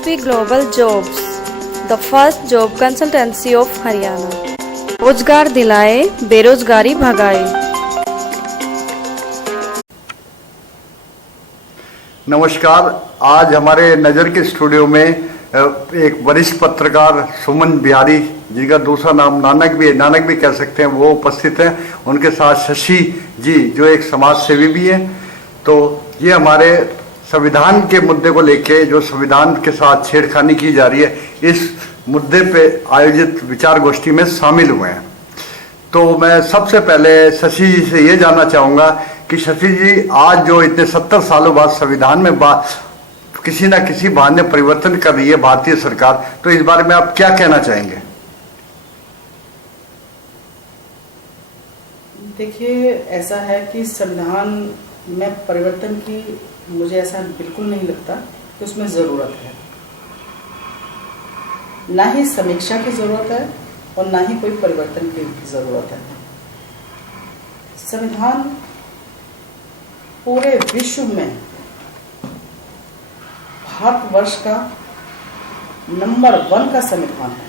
SSP Global Jobs, the first job consultancy of Haryana. रोजगार दिलाए, बेरोजगारी भगाए। नमस्कार। आज हमारे नज़र के स्टूडियो में एक वरिष्ठ पत्रकार सुमन बिहारी, जिनका दूसरा नाम नानक भी कह सकते हैं, वो उपस्थित हैं। उनके साथ शशि जी, जो एक समाज सेवी भी हैं। तो ये हमारे संविधान के मुद्दे को लेके, जो संविधान के साथ छेड़खानी की जा रही है, इस मुद्दे पे आयोजित विचार गोष्ठी में शामिल हुए हैं। तो मैं सबसे पहले शशि जी से ये जानना चाहूँगा कि शशि जी, आज जो इतने 70 सालों बाद संविधान में किसी न किसी बहाने परिवर्तन कर रही है भारतीय सरकार, तो इस बारे में आप क्या कहना चाहेंगे? देखिए, ऐसा है कि संविधान में परिवर्तन की मुझे ऐसा बिल्कुल नहीं लगता कि उसमें ज़रूरत है। ना ही समीक्षा की ज़रूरत है और ना ही कोई परिवर्तन की ज़रूरत है। संविधान पूरे विश्व में भारतवर्ष का नंबर 1 का संविधान है।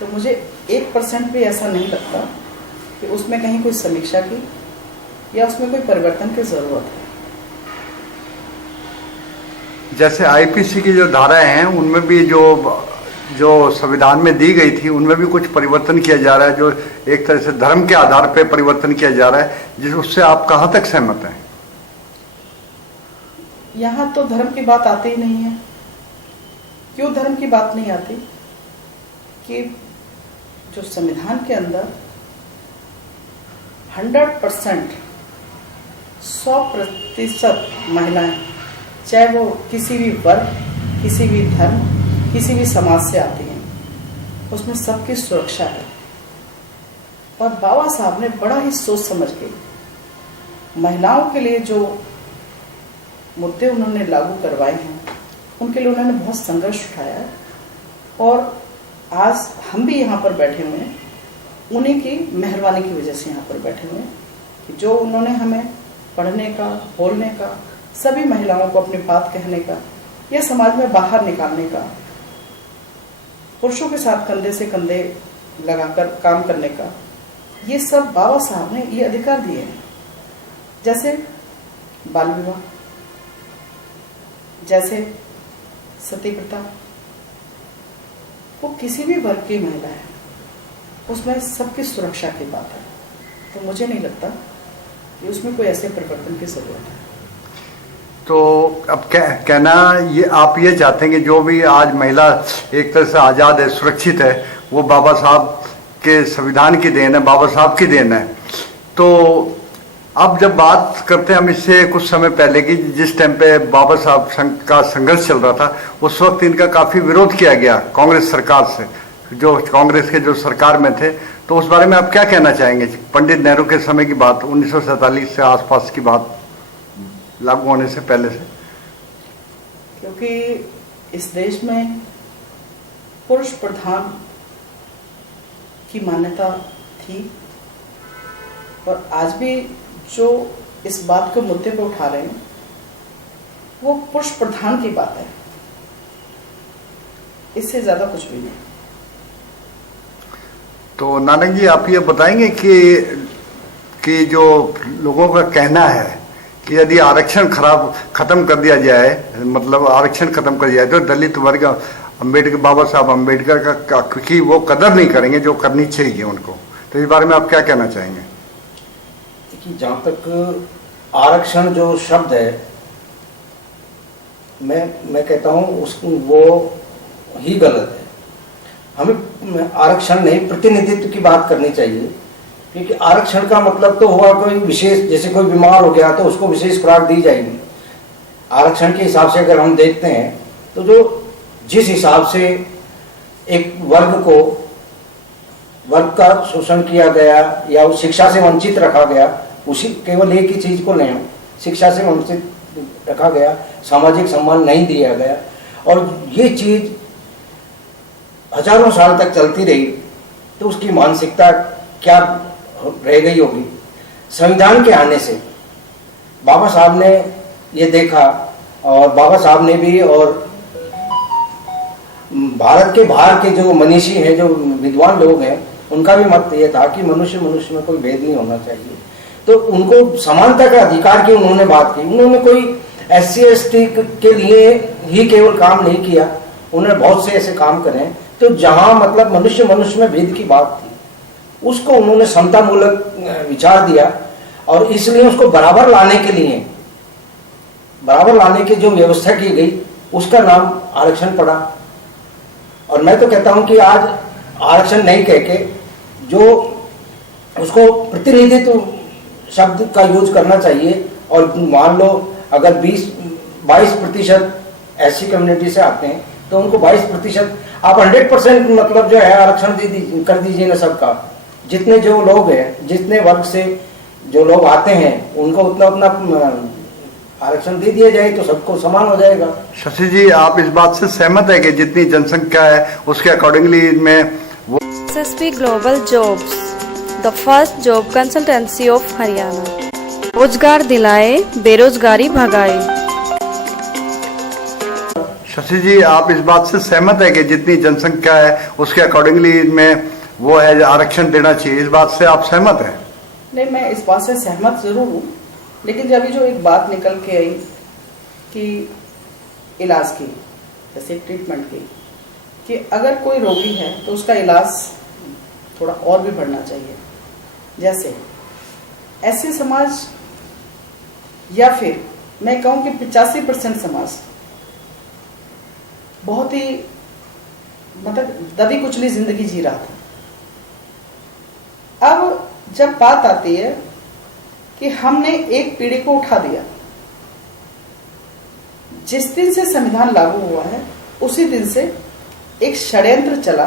तो मुझे 1% भी ऐसा नहीं लगता कि उसमें कहीं कोई समीक्षा की या उसमें कोई परिवर्तन की ज़रूरत है। जैसे आईपीसी की जो धाराएं हैं, उनमें भी जो संविधान में दी गई थी, उनमें भी कुछ परिवर्तन किया जा रहा है, जो एक तरह से धर्म के आधार पर परिवर्तन किया जा रहा है, उससे आप कहाँ तक सहमत हैं? यहाँ तो धर्म की बात आती ही नहीं है। क्यों धर्म की बात नहीं आती? कि जो संविधान के अंदर 100% 100% महिलाएं, चाहे वो किसी भी वर्ग, किसी भी धर्म, किसी भी समाज से आती हैं, उसमें सबकी सुरक्षा है। और बाबा साहब ने बड़ा ही सोच समझ के महिलाओं के लिए जो मुद्दे उन्होंने लागू करवाए हैं, उनके लिए उन्होंने बहुत संघर्ष उठाया है। और आज हम भी यहाँ पर बैठे हुए हैं, उन्हीं की मेहरबानी की वजह से यहाँ पर बैठे हुए हैं कि जो उन्होंने हमें पढ़ने का, बोलने का, सभी महिलाओं को अपनी बात कहने का या समाज में बाहर निकालने का, पुरुषों के साथ कंधे से कंधे लगाकर काम करने का, ये सब बाबा साहब ने ये अधिकार दिए हैं। जैसे बाल विवाह, जैसे सती प्रथा, वो किसी भी वर्ग की महिला है, उसमें सबकी सुरक्षा की बात है। तो मुझे नहीं लगता कि उसमें कोई ऐसे परिवर्तन की जरूरत है। तो अब कहना ये आप ये चाहते हैं कि जो भी आज महिला एक तरह से आज़ाद है, सुरक्षित है, वो बाबा साहब के संविधान की देन है, बाबा साहब की देन है। तो अब जब बात करते हैं हम इससे कुछ समय पहले की, जिस टाइम पे बाबा साहब का संघर्ष चल रहा था, उस वक्त इनका काफ़ी विरोध किया गया कांग्रेस सरकार से, जो कांग्रेस के जो सरकार में थे। तो उस बारे में आप क्या कहना चाहेंगे? पंडित नेहरू के समय की बात, 1947 से आसपास की बात, लागू होने से पहले से। क्योंकि इस देश में पुरुष प्रधान की मान्यता थी, और आज भी जो इस बात को मुद्दे पर उठा रहे हैं, वो पुरुष प्रधान की बात है, इससे ज्यादा कुछ भी नहीं। तो नानक जी, आप ये बताएंगे कि जो लोगों का कहना है कि यदि आरक्षण खत्म कर दिया जाए, मतलब आरक्षण खत्म कर दिया जाए, तो दलित वर्ग बाबा साहब अम्बेडकर का क्योंकि वो कदर नहीं करेंगे जो करनी चाहिए उनको। तो इस बारे में आप क्या कहना चाहेंगे? देखिए, जहाँ तक आरक्षण जो शब्द है, मैं कहता हूँ वो ही गलत है। हमें आरक्षण नहीं, प्रतिनिधित्व की बात करनी चाहिए। क्योंकि आरक्षण का मतलब तो हुआ कोई विशेष, जैसे कोई बीमार हो गया तो उसको विशेष खुराक दी जाएगी। आरक्षण के हिसाब से अगर हम देखते हैं तो जिस हिसाब से एक वर्ग का शोषण किया गया या उस शिक्षा से वंचित रखा गया, उसी केवल एक ही चीज को लें, शिक्षा से वंचित रखा गया, सामाजिक सम्मान नहीं दिया गया, और ये चीज हजारों साल तक चलती रही, तो उसकी मानसिकता क्या रह गई होगी। संविधान के आने से बाबा साहब ने ये देखा, और बाबा साहब ने भी और भारत के बाहर के जो मनीषी हैं, जो विद्वान लोग हैं, उनका भी मत ये था कि मनुष्य मनुष्य में कोई भेद नहीं होना चाहिए। तो उनको समानता का अधिकार की उन्होंने बात की। उन्होंने कोई SC ST के लिए ही केवल काम नहीं किया, उन्होंने बहुत से ऐसे काम करे तो जहां मतलब मनुष्य मनुष्य में भेद की बात थी, उसको उन्होंने समतामूलक विचार दिया। और इसलिए उसको बराबर लाने के लिए, बराबर लाने की जो व्यवस्था की गई, उसका नाम आरक्षण पड़ा। और मैं तो कहता हूं कि आज आरक्षण नहीं कह के जो उसको प्रतिनिधित्व शब्द का यूज करना चाहिए। और मान लो अगर 22% SC कम्युनिटी से आते हैं तो उनको 22% आप 100% मतलब जो है आरक्षण कर दीजिए ना सबका। जितने जो लोग हैं, जितने वर्ग से जो लोग आते हैं, उनको उतना उतना आरक्षण दे दिया जाए तो सबको समान हो जाएगा। शशि जी, आप इस बात से सहमत है कि जितनी जनसंख्या है उसके अकॉर्डिंगली में वो SSP Global Jobs, the first job consultancy of Haryana. रोजगार दिलाए, बेरोजगारी भगाए। शशि जी, आप इस बात से सहमत है कि जितनी जनसंख्या है उसके अकॉर्डिंगली में वो है आरक्षण देना चाहिए, इस बात से आप सहमत हैं? नहीं, मैं इस बात से सहमत जरूर हूँ, लेकिन जब अभी जो एक बात निकल के आई कि इलाज की, जैसे ट्रीटमेंट की, कि अगर कोई रोगी है तो उसका इलाज थोड़ा और भी बढ़ना चाहिए। जैसे ऐसे समाज, या फिर मैं कहूँ कि 85% समाज बहुत ही मतलब दबी कुचली जिंदगी जी रहा था। अब जब बात आती है कि हमने एक पीढ़ी को उठा दिया, जिस दिन से संविधान लागू हुआ है उसी दिन से एक षड्यंत्र चला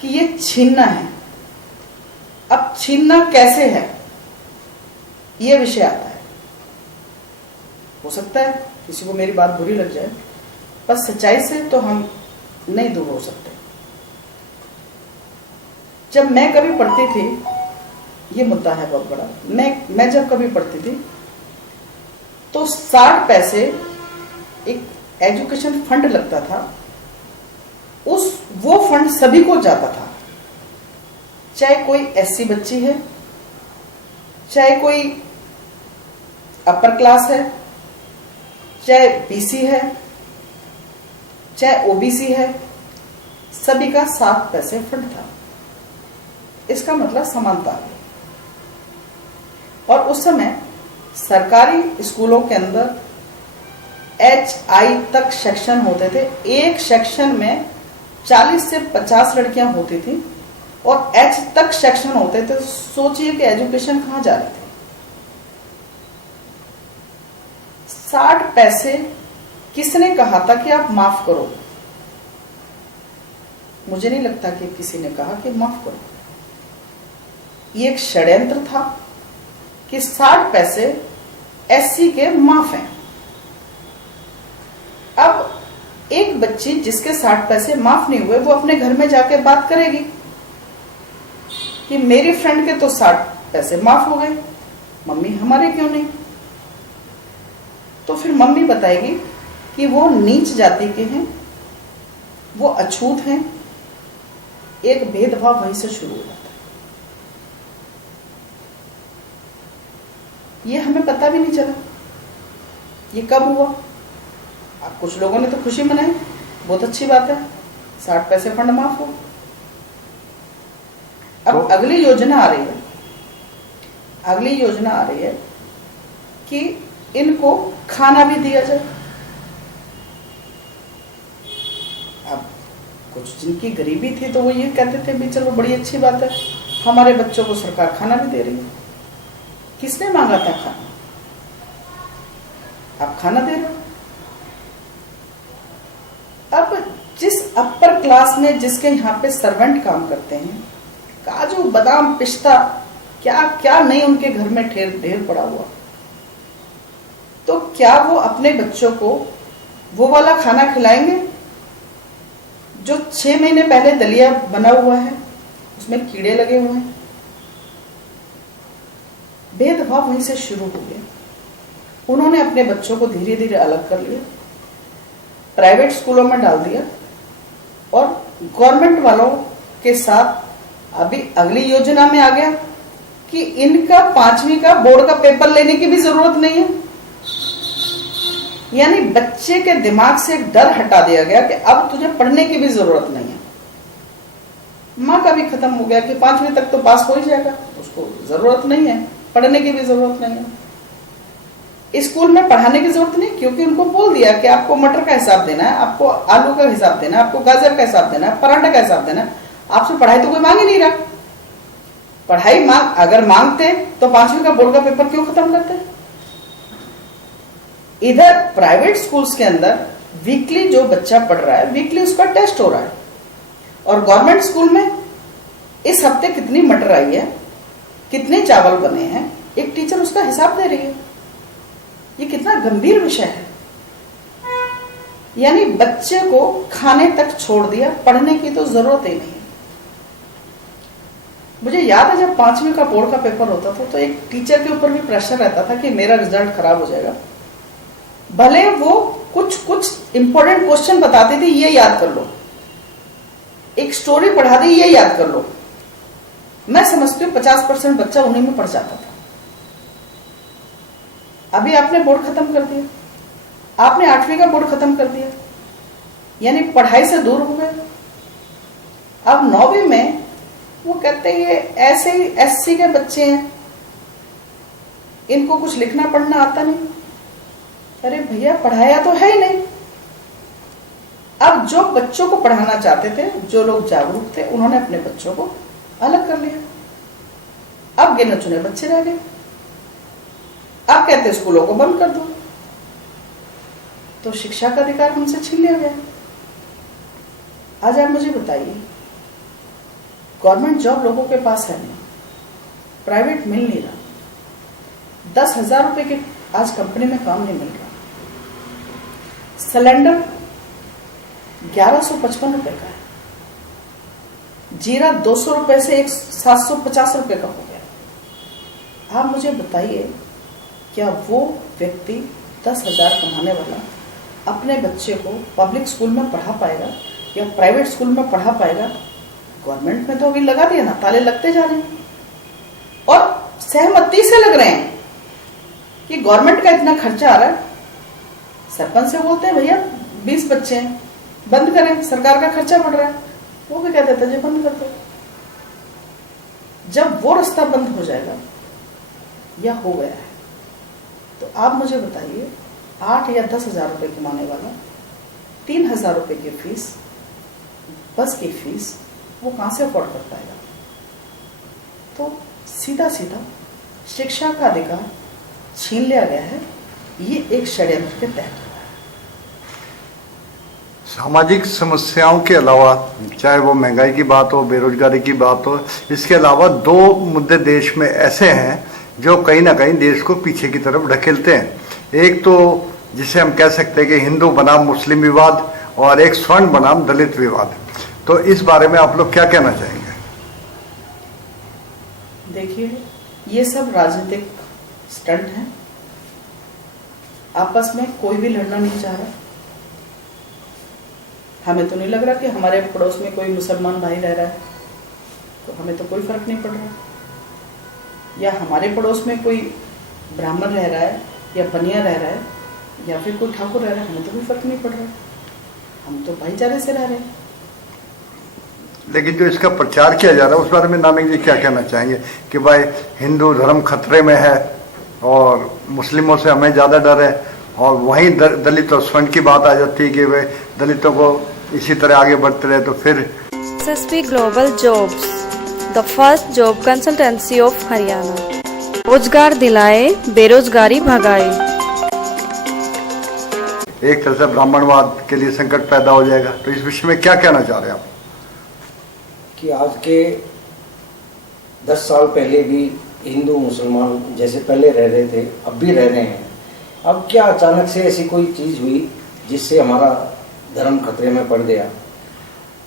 कि ये छीनना है। अब छीनना कैसे है, ये विषय आता है। हो सकता है किसी को मेरी बात बुरी लग जाए, पर सच्चाई से तो हम नहीं दूर हो सकते। जब मैं कभी पढ़ती थी, ये मुद्दा है बहुत बड़ा, मैं जब कभी पढ़ती थी तो 60 पैसे एक एजुकेशन फंड लगता था। वो फंड सभी को जाता था, चाहे कोई SC बच्ची है, चाहे कोई अपर क्लास है, चाहे BC है, चाहे OBC है, सभी का 7 पैसे फंड था। इसका मतलब समानता है। और उस समय सरकारी स्कूलों के अंदर HI तक सेक्शन होते थे। एक सेक्शन में 40 से 50 लड़कियां होती थी और H तक सेक्शन होते थे। सोचिए कि एजुकेशन कहां जा रही थी। 60 पैसे किसने कहा था कि आप माफ करो? मुझे नहीं लगता कि किसी ने कहा कि माफ करो। ये एक षड्यंत्र था कि 60 पैसे SC के माफ हैं। अब एक बच्ची जिसके 60 पैसे माफ नहीं हुए, वो अपने घर में जाके बात करेगी कि मेरी फ्रेंड के तो 60 पैसे माफ हो गए, मम्मी हमारे क्यों नहीं? तो फिर मम्मी बताएगी कि वो नीच जाति के हैं, वो अछूत हैं। एक भेदभाव वहीं से शुरू हो जाता है। ये हमें पता भी नहीं चला ये कब हुआ। अब कुछ लोगों ने तो खुशी मनाई, बहुत अच्छी बात है, 60 पैसे फंड माफ हो। अब अगली योजना आ रही है, अगली योजना आ रही है कि इनको खाना भी दिया जाए। अब कुछ जिनकी गरीबी थी तो वो ये कहते थे भी चलो बड़ी अच्छी बात है, हमारे बच्चों को सरकार खाना भी दे रही है। किसने मांगा था खाना? आप खाना दे रहे हो। अब जिस अपर क्लास में जिसके यहाँ पे सर्वेंट काम करते हैं, काजू बादाम पिस्ता क्या क्या नहीं उनके घर में ढेर पड़ा हुआ, तो क्या वो अपने बच्चों को वो वाला खाना खिलाएंगे जो 6 महीने पहले दलिया बना हुआ है, उसमें कीड़े लगे हुए हैं? भेदभाव वहीं से शुरू हो गया। उन्होंने अपने बच्चों को धीरे धीरे अलग कर लिया, प्राइवेट स्कूलों में डाल दिया और गवर्नमेंट वालों के साथ अभी अगली योजना में आ गया कि इनका 5वीं का बोर्ड का पेपर लेने की भी जरूरत नहीं है। यानी बच्चे के दिमाग से एक डर हटा दिया गया कि अब तुझे पढ़ने की भी जरूरत नहीं है। माँ का भी खत्म हो गया कि 5वीं तक तो पास हो ही जाएगा, उसको जरूरत नहीं है, पढ़ने की भी जरूरत नहीं है। स्कूल में पढ़ाने की जरूरत नहीं, क्योंकि उनको बोल दिया कि आपको मटर का हिसाब देना है, आपको आलू का हिसाब देना है, आपको गाजर का हिसाब देना है, पराठे का हिसाब देना है। आपसे पढ़ाई तो कोई मांग ही नहीं रहा। पढ़ाई अगर मांगते तो 5वीं का बोर्ड का पेपर क्यों खत्म करते? इधर प्राइवेट स्कूल्स के अंदर वीकली जो बच्चा पढ़ रहा है, वीकली उसका टेस्ट हो रहा है। और गवर्नमेंट स्कूल में इस हफ्ते कितनी मटर आई है, कितने चावल बने हैं, एक टीचर उसका हिसाब दे रही है। ये कितना गंभीर विषय है। यानी बच्चे को खाने तक छोड़ दिया, पढ़ने की तो जरूरत ही नहीं है। मुझे याद है जब 5वीं का बोर्ड का पेपर होता था तो एक टीचर के ऊपर भी प्रेशर रहता था कि मेरा रिजल्ट खराब हो जाएगा। भले वो कुछ इंपॉर्टेंट क्वेश्चन बताते थे, ये याद कर लो, एक स्टोरी पढ़ा दी, ये याद कर लो। मैं समझती हूँ 50% बच्चा उन्हीं में पढ़ जाता था। अभी आपने बोर्ड खत्म कर दिया, आपने 8वीं का बोर्ड खत्म कर दिया, यानी पढ़ाई से दूर हो गए। अब 9वीं में वो कहते हैं ये ऐसे ही SC के बच्चे हैं, इनको कुछ लिखना पढ़ना आता नहीं। अरे भैया, पढ़ाया तो है ही नहीं। अब जो बच्चों को पढ़ाना चाहते थे, जो लोग जागरूक थे, उन्होंने अपने बच्चों को अलग कर लिया। अब गिने चुने बच्चे रह गए। अब कहते स्कूलों को बंद कर दो, तो शिक्षा का अधिकार हमसे छीन लिया गया। आज आप मुझे बताइए, गवर्नमेंट जॉब लोगों के पास है नहीं, प्राइवेट मिल नहीं रहा। 10,000 रुपए के आज कंपनी में काम नहीं मिल रहा। सिलेंडर 1155 रुपए का है, जीरा 200 रुपए से 750 रुपए का हो गया। आप मुझे बताइए, क्या वो व्यक्ति 10,000 कमाने वाला अपने बच्चे को पब्लिक स्कूल में पढ़ा पाएगा या प्राइवेट स्कूल में पढ़ा पाएगा? गवर्नमेंट में तो अभी लगा दिया ना, ताले लगते जा रहे हैं और सहमति से लग रहे हैं कि गवर्नमेंट का इतना खर्चा आ रहा है। सरपंच से बोलते हैं भैया 20 बच्चे हैं, बंद करें, सरकार का खर्चा बढ़ रहा है। वो भी कह देता है बंद कर दो। जब वो रास्ता बंद हो जाएगा या हो गया है, तो आप मुझे बताइए, 8 या 10,000 रुपए कमाने वाला 3,000 रुपए की फीस, बस की फीस, वो कहां से अफोर्ड कर पाएगा? तो सीधा सीधा शिक्षा का अधिकार छीन लिया गया है। ये एक षड्यंत्र के तहत हुआ है। सामाजिक समस्याओं के अलावा, चाहे वो महंगाई की बात हो, बेरोजगारी की बात हो, इसके अलावा 2 मुद्दे देश में ऐसे हैं जो कहीं ना कहीं देश को पीछे की तरफ ढकेलते हैं। एक तो जिसे हम कह सकते हैं कि हिंदू बनाम मुस्लिम विवाद, और एक स्वर्ण बनाम दलित विवाद। तो इस बारे में आप लोग क्या कहना चाहेंगे? देखिए, ये सब राजनीतिक स्टंट हैं। आपस में कोई भी लड़ना नहीं चाह रहा। हमें तो नहीं लग रहा कि हमारे पड़ोस में कोई मुसलमान भाई रह रहा है, तो हमें तो कोई फर्क नहीं पड़ रहा। या हमारे पड़ोस में कोई ब्राह्मण रह रहा है या बनिया रह रहा है या फिर कोई ठाकुर रह रहा है, हमें तो कोई फर्क नहीं पड़ रहा। हम तो भाईचारे से रह रहे हैं। लेकिन जो इसका प्रचार किया जा रहा है, उस बारे में नानक जी क्या कहना चाहेंगे कि भाई हिंदू धर्म खतरे में है और मुस्लिमों से हमें ज़्यादा डर है, और वहीं दलित और स्वर्ण की बात आ जाती है कि भाई दलितों को इसी तरह आगे बढ़ते रहे तो फिर। SSP Global Jobs, the first job consultancy of Haryana. रोजगार दिलाए, बेरोजगारी भगाए। एक तरह से ब्राह्मणवाद के लिए संकट पैदा हो जाएगा। तो इस विषय में क्या कहना चाह रहे हैं आप? कि आज के 10 साल पहले भी हिंदू मुसलमान जैसे पहले रह रहे थे, अब भी रह रहे हैं। अब क्या अचानक से ऐसी कोई चीज़ हुई जिससे हमारा धर्म खतरे में पड़ गया?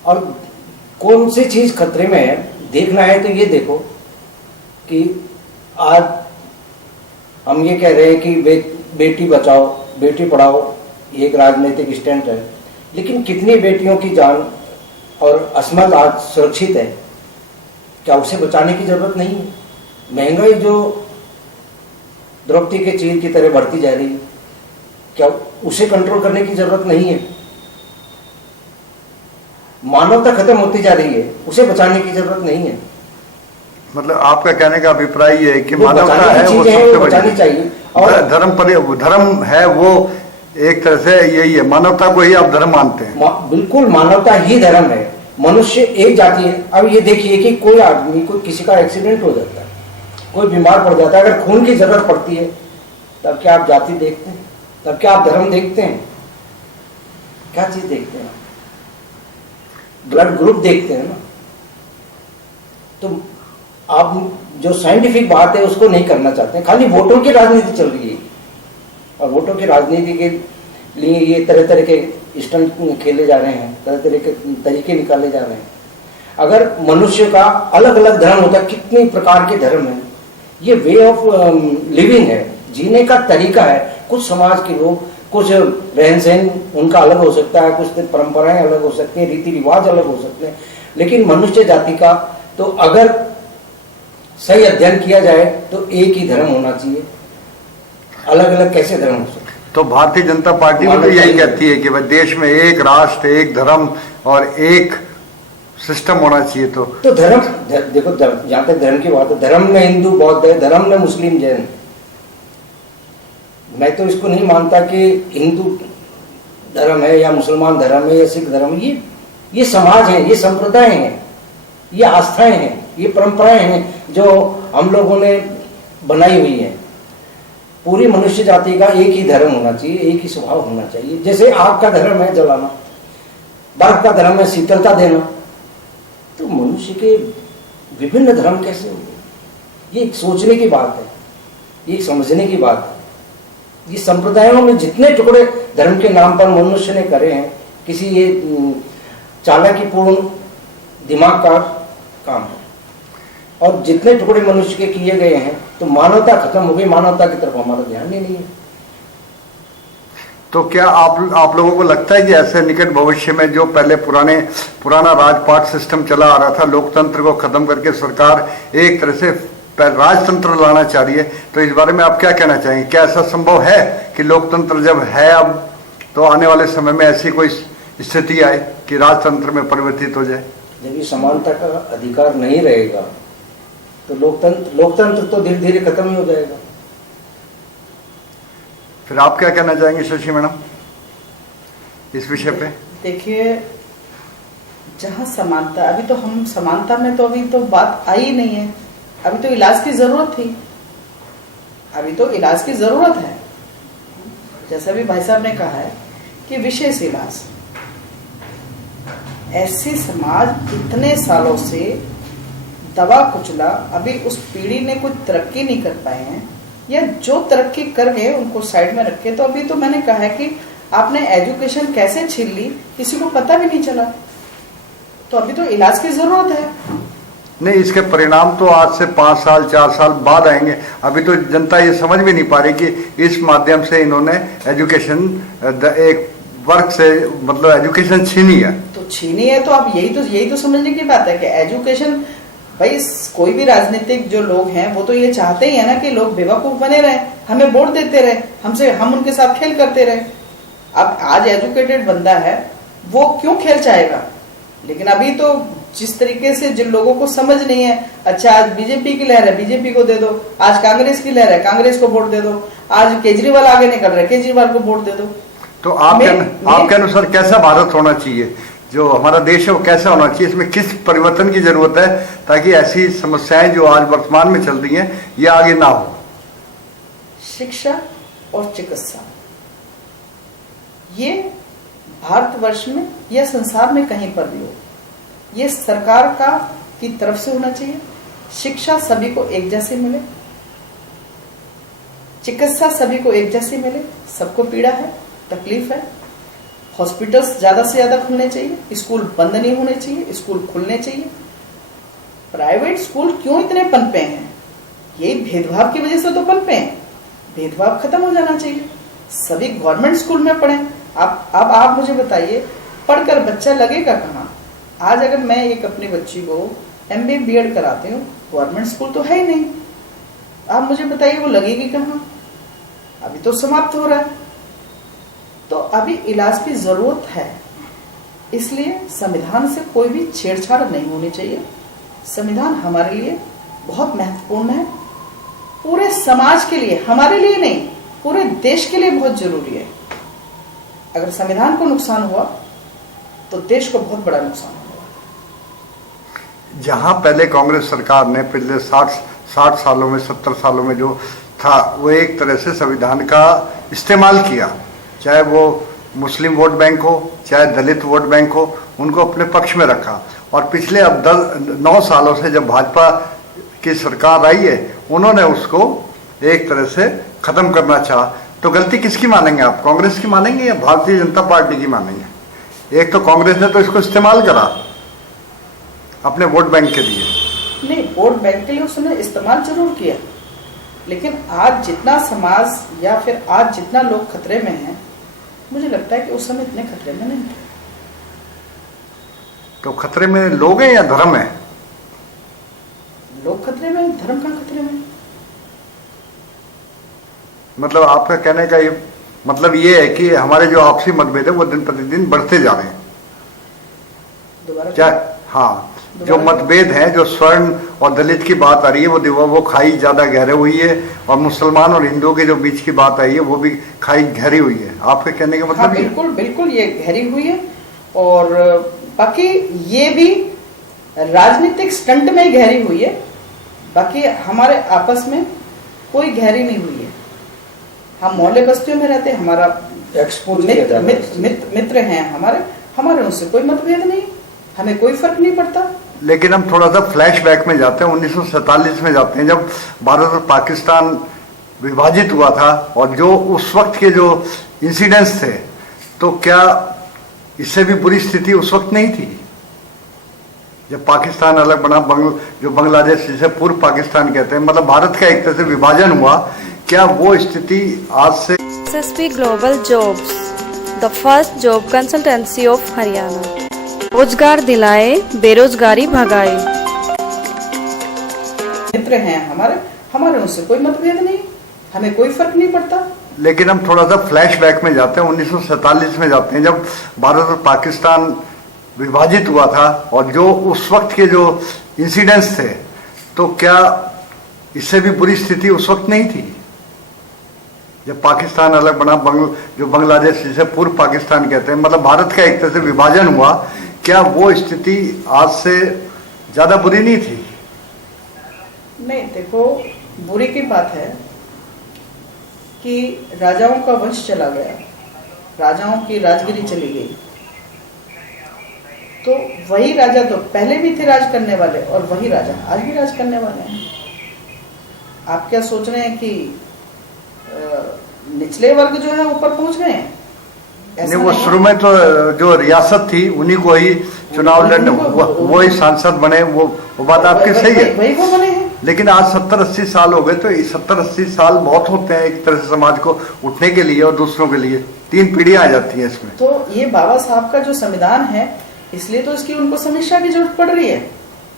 और कौन सी चीज़ खतरे में है देखना है तो ये देखो कि आज हम ये कह रहे हैं कि बेटी बचाओ बेटी पढ़ाओ, ये एक राजनीतिक स्टैंड है, लेकिन कितनी बेटियों की जान और अस्मत आज सुरक्षित है, क्या उसे बचाने की जरूरत नहीं है? महंगाई जो द्रौपदी के चीर की तरह बढ़ती जा रही है, क्या उसे कंट्रोल करने की जरूरत नहीं है? मानवता खत्म होती जा रही है, उसे बचाने की जरूरत नहीं है। मतलब आपका कहने का अभिप्राय ये है कि वो मानवता बचाने की है वो चीज़ है, सबसे वो बचानी बड़ी चाहिए। और धर्म है वो एक तरह से यही है, मानवता को ही आप धर्म मानते हैं। बिल्कुल मानवता ही धर्म है। मनुष्य एक जाति है। अब ये देखिए कि कोई आदमी, कोई किसी का एक्सीडेंट हो जाता है, कोई बीमार पड़ जाता है, अगर खून की जरूरत पड़ती है, तब क्या आप जाति देखते हैं? तब क्या आप धर्म देखते हैं? क्या चीज देखते हैं? ब्लड ग्रुप देखते हैं ना। तो आप जो साइंटिफिक बात है उसको नहीं करना चाहते हैं, खाली वोटों की राजनीति चल रही है। और वोटों की राजनीति के लिए ये तरह तरह के स्टंट खेले जा रहे हैं, तरह तरह के तरीके निकाले जा रहे हैं। अगर मनुष्य का अलग अलग धर्म होता, कितने प्रकार के धर्म हैं, ये वे ऑफ लिविंग है, जीने का तरीका है। कुछ समाज के लोग, कुछ रहन सहन उनका अलग हो सकता है, कुछ परंपराएं अलग हो सकती हैं, रीति रिवाज अलग हो सकते हैं, लेकिन मनुष्य जाति का तो अगर सही अध्ययन किया जाए तो एक ही धर्म होना चाहिए। अलग अलग कैसे धर्म हो सकते? तो भारतीय जनता पार्टी भी तो यही कहती है कि भाई देश में एक राष्ट्र, एक धर्म और एक सिस्टम होना चाहिए। तो धर्म देखो, जहां तक धर्म की बात है, धर्म में हिंदू बौद्ध है, धर्म में मुस्लिम जैन। मैं तो इसको नहीं मानता कि हिंदू धर्म है या मुसलमान धर्म है या सिख धर्म। ये समाज है, ये संप्रदाय हैं, ये आस्थाएं हैं, ये परंपराएं हैं जो हम लोगों ने बनाई हुई है। पूरी मनुष्य जाति का एक ही धर्म होना चाहिए, एक ही स्वभाव होना चाहिए। जैसे आग का धर्म है जलाना, बर्फ का धर्म है शीतलता देना, तो मनुष्य के विभिन्न धर्म कैसे होंगे? ये एक सोचने की बात है, ये एक समझने की बात है। ये संप्रदायों में जितने टुकड़े धर्म के नाम पर मनुष्य ने करे हैं, किसी ये चालाकीपूर्ण दिमाग का काम है। और जितने टुकड़े मनुष्य के किए गए हैं, तो मानवता खत्म हो गई। मानवता की तरफ हमारा ध्यान ही नहीं है। तो क्या आप लोगों को लगता है कि ऐसे निकट भविष्य में जो पहले पुराना राजपाट सिस्टम चला आ रहा था, लोकतंत्र को खत्म करके सरकार एक तरह से राजतंत्र लाना चाह रही है, तो इस बारे में आप क्या कहना चाहेंगे? क्या ऐसा संभव है कि लोकतंत्र जब है अब, तो आने वाले समय में ऐसी कोई स्थिति आए कि राजतंत्र में परिवर्तित हो जाए? जब ये समानता का अधिकार नहीं रहेगा तो लोकतंत्र तो धीरे धीरे खत्म ही हो जाएगा। फिर आप क्या कहना चाहेंगे शशि मैडम इस विषय पे? देखिए, जहाँ समानता, अभी तो हम समानता में तो अभी तो बात आई नहीं है। अभी तो इलाज की जरूरत थी, अभी तो इलाज की जरूरत है। जैसा भी भाई साहब ने कहा है कि विशेष इलाज, ऐसे समाज इतने सालों से दबा कुचला, अभी उस पीढ़ी ने कुछ तरक्की नहीं कर पाए हैं, या जो तरक्की कर गए उनको साइड में रखे। तो अभी तो मैंने कहा है कि आपने एजुकेशन कैसे छीन ली, किसी को पता भी नहीं चला। तो अभी तो इलाज की जरूरत है। नहीं, इसके परिणाम तो आज से 5 साल 4 साल बाद आएंगे। अभी तो जनता ये समझ भी नहीं पा रही कि इस माध्यम से इन्होंने एजुकेशन एक वर्ग से मतलब एजुकेशन छीनी है। तो छीनी है तो अब यही तो समझने की बात है कि एजुकेशन, भाई कोई भी राजनीतिक जो लोग हैं वो तो ये चाहते ही है ना कि लोग बेवकूफ बने रहे, हमें वोट देते रहे, हम उनके साथ खेल करते रहे। अब आज एजुकेटेड बंदा है वो क्यों खेल चाहेगा? लेकिन अभी तो जिस तरीके से जिन लोगों को समझ नहीं है, अच्छा आज बीजेपी की लहर है, बीजेपी को दे दो, आज कांग्रेस की लहर है, कांग्रेस को वोट दे दो, आज केजरीवाल आगे निकल रहे, केजरीवाल को वोट दे दो। तो आपके अनुसार कैसा भारत होना चाहिए? जो हमारा देश है वो कैसा होना चाहिए? इसमें किस परिवर्तन की जरूरत है ताकि ऐसी समस्याएं जो आज वर्तमान में चल रही हैं ये आगे ना हो? शिक्षा और चिकित्सा, ये भारतवर्ष में या संसार में कहीं पर भी हो, ये सरकार की तरफ से होना चाहिए। शिक्षा सभी को एक जैसे मिले, चिकित्सा सभी को एक जैसी मिले। सबको पीड़ा है, तकलीफ है। हॉस्पिटल्स ज्यादा से ज्यादा खुलने चाहिए, स्कूल बंद नहीं होने चाहिए, स्कूल खुलने चाहिए। प्राइवेट स्कूल क्यों इतने पनपे हैं? यही भेदभाव की वजह से तो पनपे हैं। भेदभाव खत्म हो जाना चाहिए, सभी गवर्नमेंट स्कूल में पढ़ें। अब आप मुझे बताइए, पढ़कर बच्चा लगेगा कहाँ? आज अगर मैं एक अपनी बच्ची को MBA B.Ed कराती हूँ, गवर्नमेंट स्कूल तो है ही नहीं, आप मुझे बताइए वो लगेगी कहाँ? अभी तो समाप्त हो रहा है। तो अभी इलाज की जरूरत है, इसलिए संविधान से कोई भी छेड़छाड़ नहीं होनी चाहिए। संविधान हमारे लिए बहुत महत्वपूर्ण है, पूरे समाज के लिए, हमारे लिए नहीं, पूरे देश के लिए बहुत जरूरी है। अगर संविधान को नुकसान हुआ तो देश को बहुत बड़ा नुकसान होगा। जहां पहले कांग्रेस सरकार ने पिछले 60 सालों में, 70 सालों में जो था, वो एक तरह से संविधान का इस्तेमाल किया, चाहे वो मुस्लिम वोट बैंक हो, चाहे दलित वोट बैंक हो, उनको अपने पक्ष में रखा। और पिछले अब 9 सालों से जब भाजपा की सरकार आई है, उन्होंने उसको एक तरह से खत्म करना चाहा। तो गलती किसकी मानेंगे आप, कांग्रेस की मानेंगे या भारतीय जनता पार्टी की मानेंगे? एक तो कांग्रेस ने तो इसको इस्तेमाल करा अपने वोट बैंक के लिए। नहीं, वोट बैंक के लिए उसने इस्तेमाल जरूर किया, लेकिन आज जितना समाज या फिर आज जितना लोग खतरे में हैं, मुझे लगता है कि उस समय इतने खतरे में नहीं थे। तो खतरे में लोग हैं या धर्म है? लोग खतरे में, धर्म कहाँ खतरे में? मतलब आपका कहने का ये मतलब ये है कि हमारे जो आपसी मतभेद है वो दिन प्रतिदिन बढ़ते जा रहे हैं। दोबारा क्या? हाँ, जो मतभेद हैं, जो स्वर्ण और दलित की बात आ रही है, वो खाई ज्यादा गहरे हुई है, और मुसलमान और हिंदुओं के जो बीच की बात आई है वो भी खाई गहरी हुई है। आपके कहने का मतलब? हाँ, बिल्कुल बिल्कुल, ये गहरी हुई है। और बाकी ये भी राजनीतिक स्टंट में ही गहरी हुई है, बाकी हमारे आपस में कोई गहरी नहीं हुई है। हम मोहल्ले बस्तियों में रहते हैं, हमारा मित्र हैं हमारे उनसे कोई मतभेद नहीं, हमें कोई फर्क नहीं पड़ता। लेकिन हम थोड़ा सा फ्लैशबैक में जाते हैं, 1947 में जाते हैं, जब भारत और पाकिस्तान विभाजित हुआ था, और जो उस वक्त के जो इंसिडेंट्स थे, तो क्या इससे भी बुरी स्थिति उस वक्त नहीं थी जब पाकिस्तान अलग बना? जो बांग्लादेश, जिसे पूर्व पाकिस्तान कहते हैं, मतलब भारत का एक तरह से विभाजन हुआ, क्या वो स्थिति आज से? SSP Global Jobs, the first job consultancy of Haryana. रोजगार दिलाए, बेरोजगारी भगाए। मित्र हैं हमारे उनसे कोई मतभेद नहीं, हमें कोई फर्क नहीं पड़ता। लेकिन हम थोड़ा सा फ्लैशबैक में जाते हैं, 1947 में जाते हैं, जब भारत और पाकिस्तान विभाजित हुआ था, और जो उस वक्त के जो इंसिडेंट्स थे, तो क्या इससे भी बुरी स्थिति उस वक्त नहीं थी जब पाकिस्तान अलग बना? जो बांग्लादेश, जिसे पूर्व पाकिस्तान कहते हैं, मतलब भारत का एक तरह से विभाजन हुआ, क्या वो स्थिति आज से ज्यादा बुरी नहीं थी? नहीं, देखो, बुरी की बात है कि राजाओं का वंश चला गया, राजाओं की राजगिरी चली गई, तो वही राजा तो पहले भी थे राज करने वाले, और वही राजा आज भी राज करने वाले हैं। आप क्या सोच रहे हैं कि निचले वर्ग जो है ऊपर पहुंच गए हैं? नहीं, वो शुरू में तो जो रियासत थी उन्हीं को ही चुनाव लड़ने, वो ही सांसद बने, वो बात आपकी सही है, वही वो बने हैं। लेकिन आज 70-80 साल हो गए, तो 70-80 साल बहुत होते हैं एक तरह से समाज को उठने के लिए और दूसरों के लिए। 3 पीढ़ियां आ जाती हैं इसमें। तो ये बाबा साहब का जो संविधान है, इसलिए तो इसकी उनको समीक्षा की जरूरत पड़ रही है,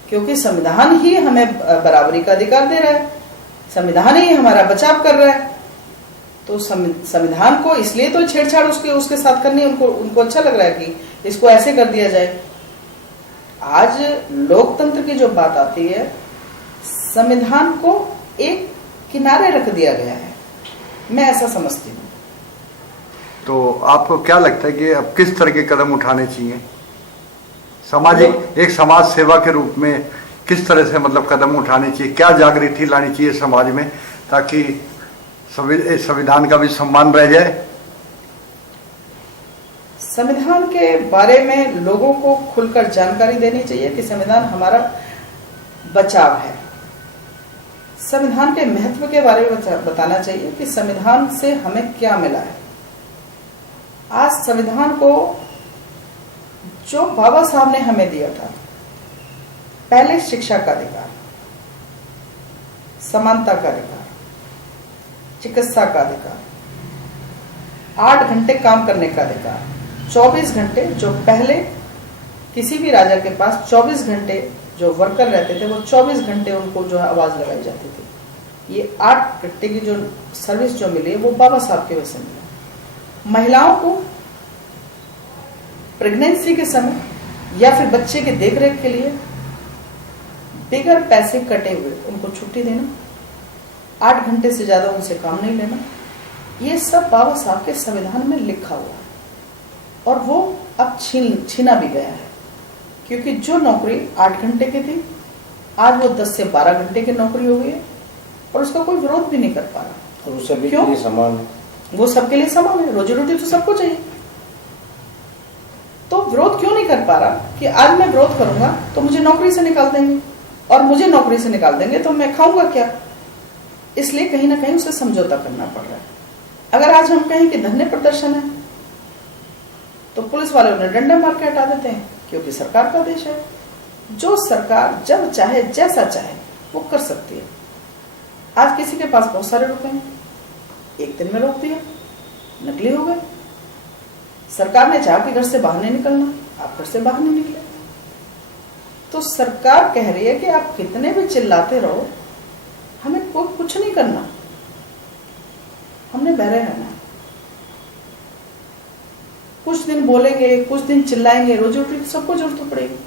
क्योंकि संविधान ही हमें बराबरी का अधिकार दे रहा है, संविधान ही हमारा बचाव कर रहा है। तो संविधान को इसलिए तो छेड़छाड़ उसके साथ करनी उनको अच्छा लग रहा है कि इसको ऐसे कर दिया जाए। आज लोकतंत्र की जो बात आती है, संविधान को एक किनारे रख दिया गया है, मैं ऐसा समझती हूँ। तो आपको क्या लगता है कि अब किस तरह के कदम उठाने चाहिए सामाजिक, एक समाज सेवा के रूप में किस तरह से मतलब कदम उठाने चाहिए? क्या जागृति लानी चाहिए समाज में, ताकि संविधान का भी सम्मान रह जाए? संविधान के बारे में लोगों को खुलकर जानकारी देनी चाहिए कि संविधान हमारा बचाव है। संविधान के महत्व के बारे में बताना चाहिए कि संविधान से हमें क्या मिला है। आज संविधान को जो बाबा साहब ने हमें दिया था, पहले शिक्षा का अधिकार, समानता का अधिकार, चिकित्सा का अधिकार, 8 घंटे काम करने का अधिकार, 24 घंटे जो पहले किसी भी राजा के पास 24 घंटे जो वर्कर रहते थे वो 24 घंटे उनको जो है आवाज लगाई जाती थी। ये 8 घंटे की जो सर्विस जो मिली है वो बाबा साहब की वजह से मिला। महिलाओं को प्रेगनेंसी के समय या फिर बच्चे के देखरेख के लिए बिगर पैसे कटे हुए उनको छुट्टी देना, 8 घंटे से ज्यादा उनसे काम नहीं लेना, ये सब बाबा साहब के संविधान में लिखा हुआ है। और वो अब छीना भी गया है, क्योंकि जो नौकरी 8 घंटे की थी आज वो 10 से 12 घंटे की नौकरी हो गई है और उसका कोई विरोध भी नहीं कर पा रहा। और सभी के लिए समान है। वो सबके लिए समान है, रोजी रोटी तो सबको चाहिए। तो विरोध क्यों नहीं कर पा रहा कि आज मैं विरोध करूंगा तो मुझे नौकरी से निकाल देंगे, और मुझे नौकरी से निकाल देंगे तो मैं खाऊंगा क्या? इसलिए कहीं ना कहीं उसे समझौता करना पड़ रहा है। अगर आज हम कहें कि धरने प्रदर्शन है तो पुलिस वाले उन्हें डंडा मार के हटा देते हैं, क्योंकि सरकार का आदेश है। जो सरकार जब चाहे जैसा चाहे वो कर सकती है। आज किसी के पास बहुत सारे रुपए हैं, एक दिन में रोक दिया, नकली हो गए। सरकार ने चाहा कि घर से बाहर नहीं निकलना, आप घर से बाहर नहीं निकले। तो सरकार कह रही है कि आप कितने भी चिल्लाते रहो, हमें कोई कुछ नहीं करना, हमने बहरे रहना। कुछ दिन बोलेंगे, कुछ दिन चिल्लाएंगे, रोजी रोटी तो सबको जरूरत पड़ेगी,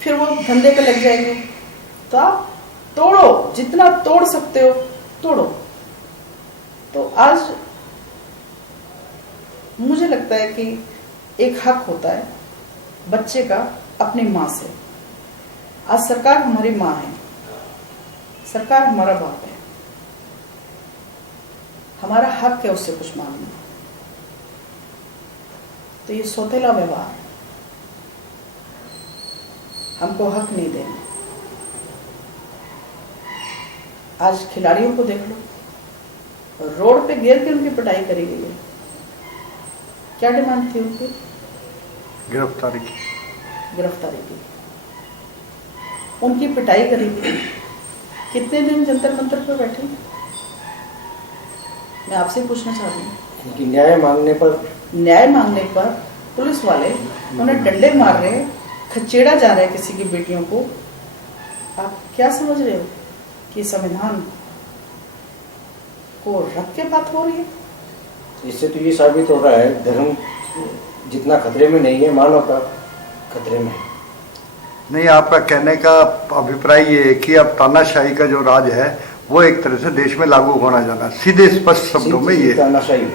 फिर वो धंधे पे लग जाएंगे। तो आप तोड़ो, जितना तोड़ सकते हो तोड़ो। तो आज मुझे लगता है कि एक हक होता है बच्चे का अपनी माँ से। आज सरकार हमारी माँ है, सरकार हमारा बाप है, हमारा हक है उससे कुछ मांगना। तो ये सौतेला व्यवहार हमको हक नहीं देना। आज खिलाड़ियों को देख लो, रोड पे गिर के उनकी पिटाई करी गई है। क्या डिमांड थी उनकी? गिरफ्तारी की। गिरफ्तारी की, उनकी पिटाई करी गई। कितने दिन जंतर मंतर पर बैठे? मैं आपसे पूछना चाह रही हूँ। इनकी न्याय मांगने पर पुलिस वाले उन्हें डंडे मार रहे, खचेड़ा जा रहे किसी की बेटियों को। आप क्या समझ रहे हो कि संविधान को रख के बात हो रही है? इससे तो ये साबित हो रहा है धर्म जितना खतरे में नहीं है, मानवता खतरे में है। नहीं, आपका कहने का अभिप्राय ये है कि अब तानाशाही का जो राज है वो एक तरह से देश में लागू होना जाना, सीधे स्पष्ट शब्दों में ये तानाशाही।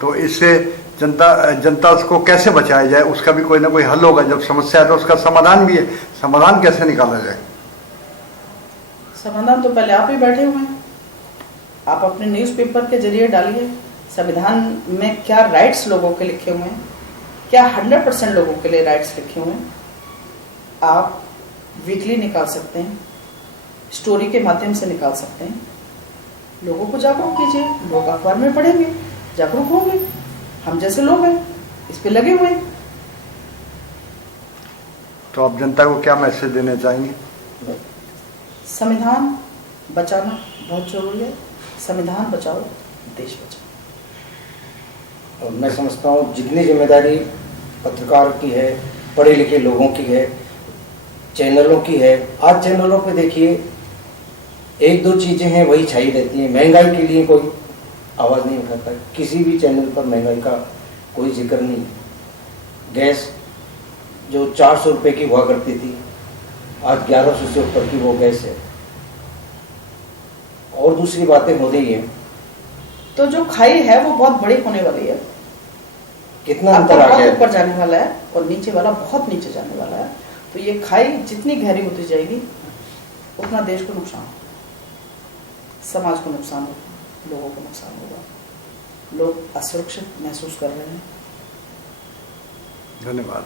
तो इससे जनता को कैसे बचाया जाए, उसका भी कोई ना कोई हल होगा। जब समस्या है तो उसका समाधान भी है, समाधान कैसे निकाला जाए? समाधान तो पहले आप ही बैठे हुए हैं। आप अपने न्यूज़पेपर के जरिए डालिए संविधान में क्या राइट्स लोगों के लिखे हुए हैं, क्या 100% लोगों के लिए राइट्स लिखे हुए हैं। आप वीकली निकाल सकते हैं, स्टोरी के माध्यम से निकाल सकते हैं। लोगों को जागरूक कीजिए, लोग अखबार में पढ़ेंगे, जागरूक होंगे। हम जैसे लोग हैं इस पे लगे हुए हैं। तो आप जनता को क्या मैसेज देना चाहेंगे? संविधान बचाना बहुत जरूरी है। संविधान बचाओ, देश बचाओ। और मैं समझता हूँ जितनी जिम्मेदारी पत्रकार की है, पढ़े लिखे लोगों की है, चैनलों की है। आज चैनलों पे देखिए 1-2 चीजें हैं वही छाई रहती हैं। महंगाई के लिए कोई आवाज़ नहीं उठाता, किसी भी चैनल पर महंगाई का कोई जिक्र नहीं। गैस जो 400 रुपये की हुआ करती थी आज 1100 से ऊपर की वो गैस है। और दूसरी बातें हो रही हैं। तो जो खाई है वो बहुत बड़ी होने वाली है। कितना अंतर आ गया, ऊपर जाने वाला है और नीचे वाला बहुत नीचे जाने वाला है। तो ये खाई जितनी गहरी होती जाएगी उतना देश को नुकसान होगा, समाज को नुकसान होगा, लोगों को नुकसान होगा। लोग असुरक्षित महसूस कर रहे हैं। धन्यवाद।